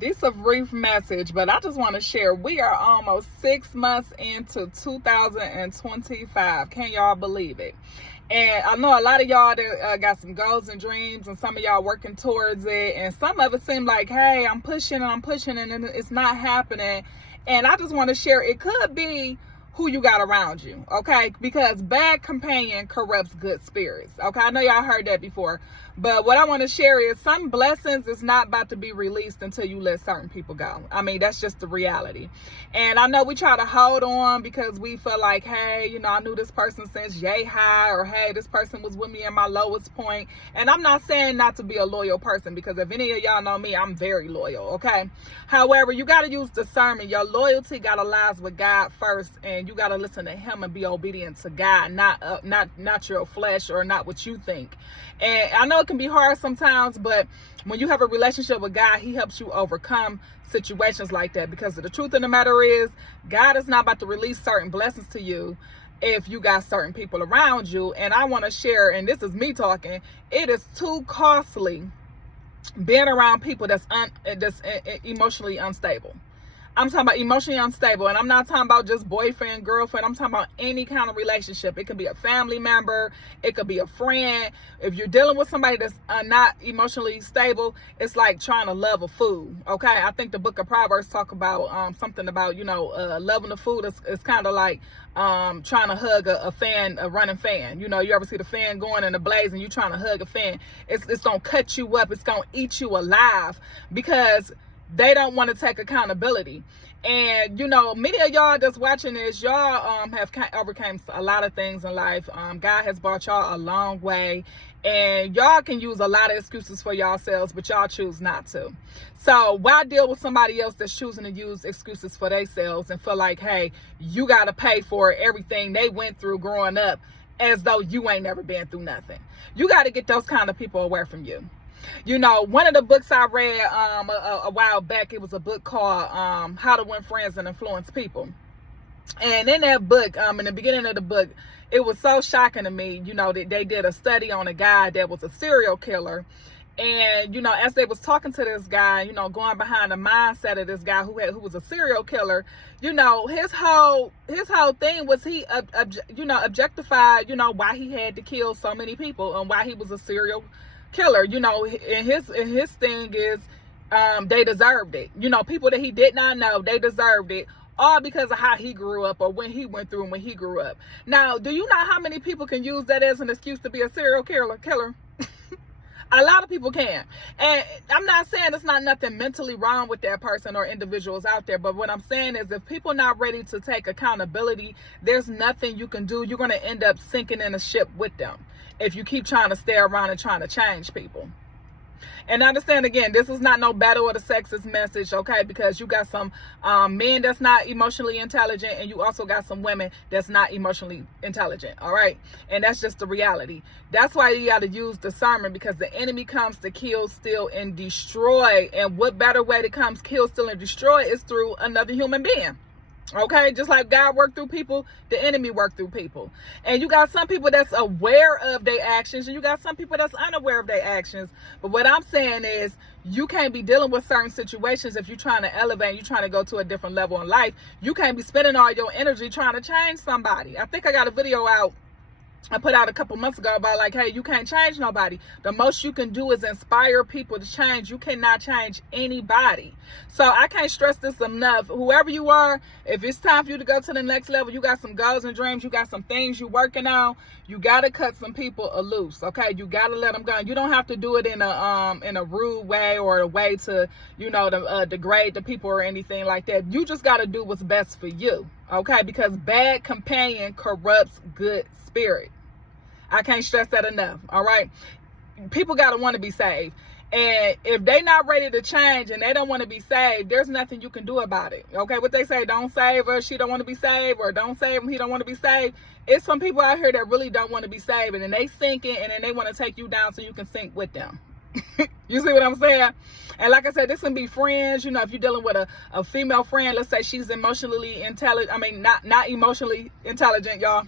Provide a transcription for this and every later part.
This is a brief message, but I just want to share. We are almost 6 months into 2025. Can y'all believe it? And I know a lot of y'all that got some goals and dreams, and some of y'all working towards it. And some of it seem like, hey, I'm pushing and it's not happening. And I just want to share, it could be who you got around you, okay? Because bad companion corrupts good spirits, okay? I know y'all heard that before, but what I want to share is some blessings is not about to be released until you let certain people go. I mean, that's just the reality. And I know we try to hold on because we feel like, hey, I knew this person since yay high, or hey, this person was with me in my lowest point. And I'm not saying not to be a loyal person, because if any of y'all know me, I'm very loyal, okay? However, you got to use discernment. Your loyalty got to lies with God first, and you got to listen to him and be obedient to God, not your flesh or not what you think. And I know it can be hard sometimes, but when you have a relationship with God, he helps you overcome situations like that, because the truth of the matter is, God is not about to release certain blessings to you if you got certain people around you. And I want to share, and this is me talking, it is too costly being around people that's emotionally unstable. I'm talking about emotionally unstable, and I'm not talking about just boyfriend, girlfriend. I'm talking about any kind of relationship. It could be a family member. It could be a friend. If you're dealing with somebody that's not emotionally stable, it's like trying to love a food, okay? I think the book of Proverbs talk about something about, loving the food is kind of like trying to hug a running fan. You ever see the fan going in a blaze and you trying to hug a fan? It's going to cut you up. It's going to eat you alive, because they don't want to take accountability. And many of y'all that's watching this, y'all have overcame a lot of things in life. God has brought y'all a long way, and y'all can use a lot of excuses for yourselves, but y'all choose not to. So why deal with somebody else that's choosing to use excuses for themselves and feel like, hey, you got to pay for everything they went through growing up, as though you ain't never been through nothing? You got to get those kind of people away from you. One of the books I read a while back, it was a book called How to Win Friends and Influence People. And in that book, in the beginning of the book, it was so shocking to me, that they did a study on a guy that was a serial killer. And, as they was talking to this guy, going behind the mindset of this guy who was a serial killer, his whole thing was he, objectified, why he had to kill so many people and why he was a serial killer. And his thing is, they deserved it. People that he did not know, they deserved it, all because of how he grew up or when he went through and when he grew up. Now, do you know how many people can use that as an excuse to be a serial killer? A lot of people can. And I'm not saying there's not nothing mentally wrong with that person or individuals out there, but what I'm saying is, if people not ready to take accountability, there's nothing you can do. You're going to end up sinking in a ship with them if you keep trying to stay around and trying to change people. And understand, again, this is not no battle of the sexes message, okay? Because you got some men that's not emotionally intelligent, and you also got some women that's not emotionally intelligent, all right? And that's just the reality. That's why you got to use discernment, because the enemy comes to kill, steal, and destroy. And what better way to come kill, steal, and destroy is through another human being. Okay, just like God worked through people, the enemy worked through people. And you got some people that's aware of their actions, and you got some people that's unaware of their actions. But what I'm saying is, you can't be dealing with certain situations if you're trying to elevate, you're trying to go to a different level in life. You can't be spending all your energy trying to change somebody. I think I got a video out I put out a couple months ago about, like, hey, you can't change nobody. The most you can do is inspire people to change. You cannot change anybody. So I can't stress this enough. Whoever you are, if it's time for you to go to the next level, you got some goals and dreams, you got some things you're working on, you got to cut some people loose, okay? You got to let them go. You don't have to do it in a rude way or a way to, degrade the people or anything like that. You just got to do what's best for you, okay? Because bad companion corrupts good spirit. I can't stress that enough, all right? People got to want to be saved. And if they not ready to change and they don't want to be saved, there's nothing you can do about it, okay? What they say, don't save her, she don't want to be saved, or don't save him, he don't want to be saved. It's some people out here that really don't want to be saved, and then they sinking, and then they want to take you down so you can sink with them. You see what I'm saying? And like I said, this can be friends. If you're dealing with a female friend, let's say she's emotionally intelligent. I mean, not emotionally intelligent, y'all.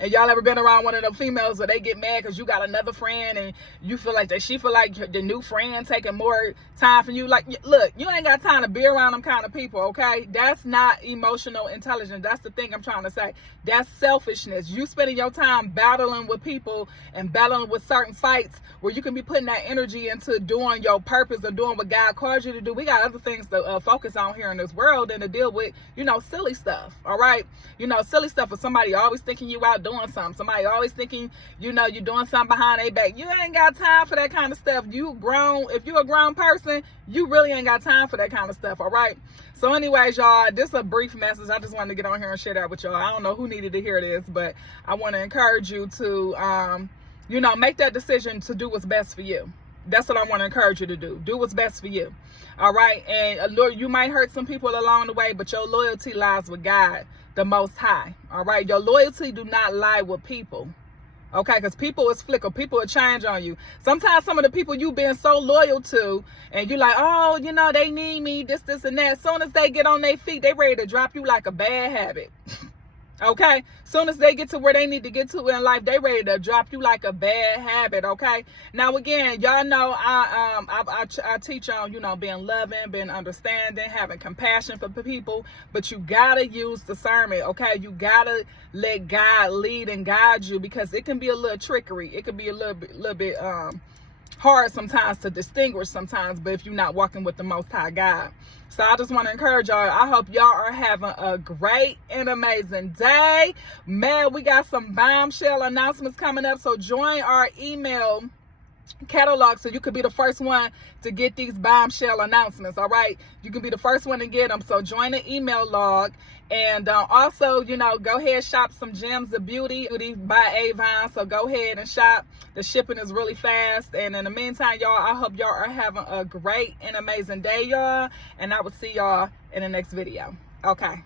And y'all ever been around one of the females where they get mad because you got another friend and you feel like that she feel like the new friend taking more time from you? Like, look, you ain't got time to be around them kind of people, okay? That's not emotional intelligence. That's the thing I'm trying to say. That's selfishness. You spending your time battling with people and battling with certain fights where you can be putting that energy into doing your purpose or doing what God called you to do. We got other things to focus on here in this world than to deal with, silly stuff, all right? Silly stuff with somebody always thinking you out doing something. Somebody always thinking, you're doing something behind their back. You ain't got time for that kind of stuff. If you're a grown person, you really ain't got time for that kind of stuff, all right? So anyways, y'all, this is a brief message. I just wanted to get on here and share that with y'all. I don't know who needed to hear this, but I want to encourage you to, make that decision to do what's best for you. That's what I want to encourage you to do. Do what's best for you. All right. And you might hurt some people along the way, but your loyalty lies with God, the Most High. All right. Your loyalty do not lie with people. Okay. Because people is fickle. People will change on you. Sometimes some of the people you've been so loyal to and you're like, oh, they need me, this, and that. As soon as they get on their feet, they ready to drop you like a bad habit. Okay, soon as they get to where they need to get to in life, they ready to drop you like a bad habit. Okay, now again, y'all know I teach on being loving, being understanding, having compassion for people, but you gotta use discernment. Okay, you gotta let God lead and guide you, because it can be a little trickery. It can be a little bit hard sometimes to distinguish sometimes, but if you're not walking with the Most High God. So I just want to encourage y'all. I hope y'all are having a great and amazing day. Man, we got some bombshell announcements coming up. So join our email catalog so you could be the first one to get these bombshell announcements. All right, you can be the first one to get them. So join the email log. And also, go ahead, shop some Gems of Beauty by Avon. So go ahead and shop. The shipping is really fast. And in the meantime, y'all, I hope y'all are having a great and amazing day, y'all. And I will see y'all in the next video. Okay.